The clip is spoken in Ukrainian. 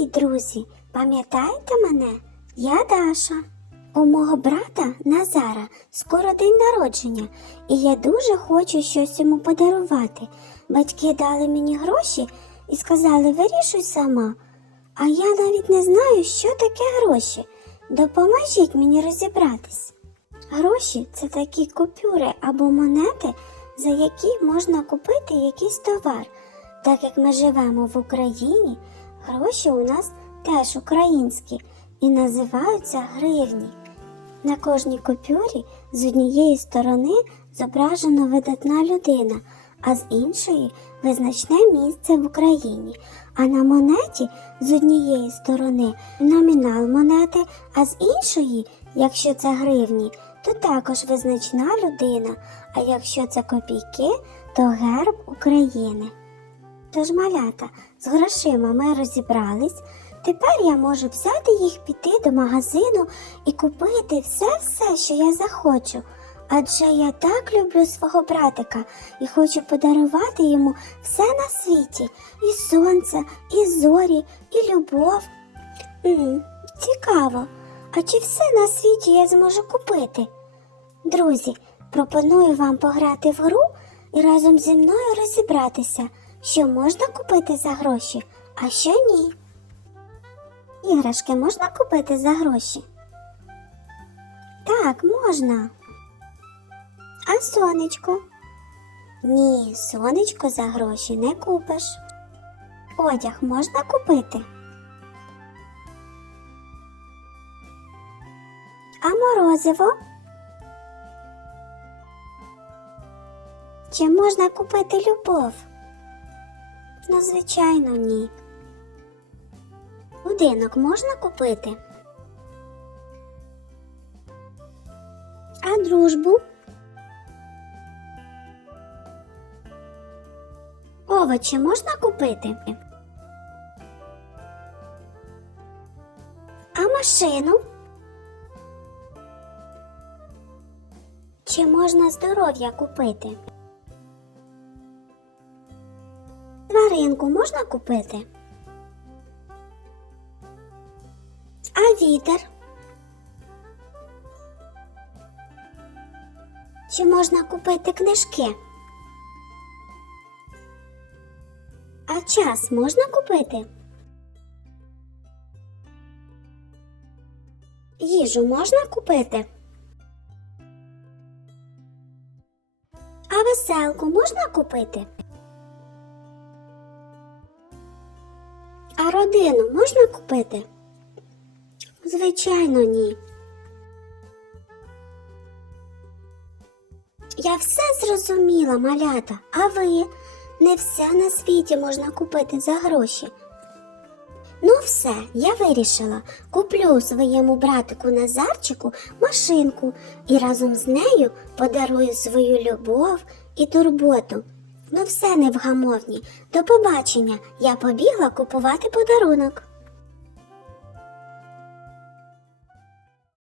Привіт, друзі! Пам'ятаєте мене? Я Даша. У мого брата Назара скоро день народження, і я дуже хочу щось йому подарувати. Батьки дали мені гроші і сказали, вирішуй сама. А я навіть не знаю, що таке гроші. Допоможіть мені розібратись. Гроші це такі купюри або монети, за які можна купити якийсь товар. Так як ми живемо в Україні, гроші у нас теж українські і називаються гривні. На кожній купюрі з однієї сторони зображена видатна людина, а з іншої визначне місце в Україні. А на монеті з однієї сторони номінал монети, а з іншої, якщо це гривні, то також визначна людина, а якщо це копійки, то герб України. Тож, малята, з грошима ми розібрались. Тепер я можу взяти їх піти до магазину і купити все-все, що я захочу. Адже я так люблю свого братика і хочу подарувати йому все на світі і сонце, і зорі, і любов. м цікаво, а чи все на світі я зможу купити? Друзі, пропоную вам пограти в гру і разом зі мною розібратися, що можна купити за гроші, а що ні. Іграшки можна купити за гроші? Так, можна. А сонечко? Ні, сонечко за гроші не купиш. Одяг можна купити. А морозиво? Чи можна купити любов? Ну, звичайно, ні. Будинок можна купити? А дружбу? Овочі можна купити? А машину? Чи можна здоров'я купити? Тваринку можна купити? А вітер? Чи можна купити книжки? А час можна купити? Їжу можна купити? А веселку можна купити? Родину можна купити? Звичайно, ні. Я все зрозуміла, малята, а ви не все на світі можна купити за гроші. Ну, все, я вирішила. Куплю своєму братику Назарчику машинку і разом з нею подарую свою любов і турботу. Ну, все невгамовні. До побачення. Я побігла купувати подарунок.